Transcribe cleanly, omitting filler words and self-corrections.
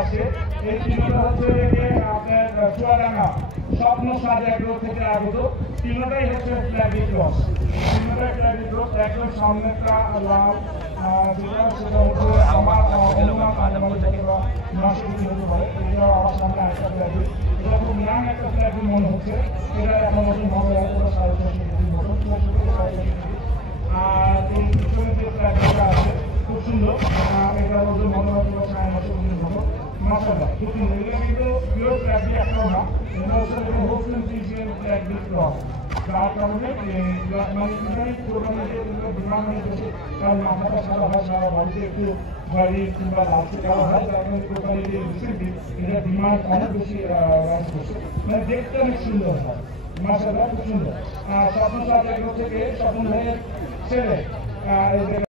আছে এই তিনটা হচ্ছে আপনার চুয়াডাঙ্গা স্বপ্ন সাজ এগ্রো থেকে আগত তিনটাই হচ্ছে ফ্ল্যাগি ক্রস তিনটাই ফ্ল্যাগি ক্রস একদম সামনেটা লাল যেটা সেটা হচ্ছে আমার মাসে কিছু হতে পারে এটা আমার সামনে একটা ফ্ল্যাগি এটা খুব ইয়াং একটা ফ্ল্যাগি মনে হচ্ছে এটা এখন নতুন ভাবে সাড়ে 400 মতো আর এই পিছনে যে ফ্ল্যাগটা আছে খুব সুন্দর এটার মধ্যে মনে হচ্ছে সাড়ে 900 মতো মাসাল্লাহ খুব সুন্দর এটা কিন্তু পিওর ফ্ল্যাগি একটাও না এটা হচ্ছে হোলসেল পিজিএল ফ্ল্যাগি ক্রস যার কারণে মানে কোরবানিতে ডিমান্ড হয়ে গেছে কারণ মাথাটা সারা হয় সারা বাড়িতে একটু বাড়ি কিংবা লালচে কালো হয় যার কারণে কোরবানি যে রিসেন্টলি এটা ডিমান্ড অনেক বেশি রান করছে মানে দেখতে অনেক সুন্দর হয় মাসাল্লাহ খুব সুন্দর স্বপ্ন সাজ এগুলো থেকে স্বপ্ন ভাইয়ের ছেলে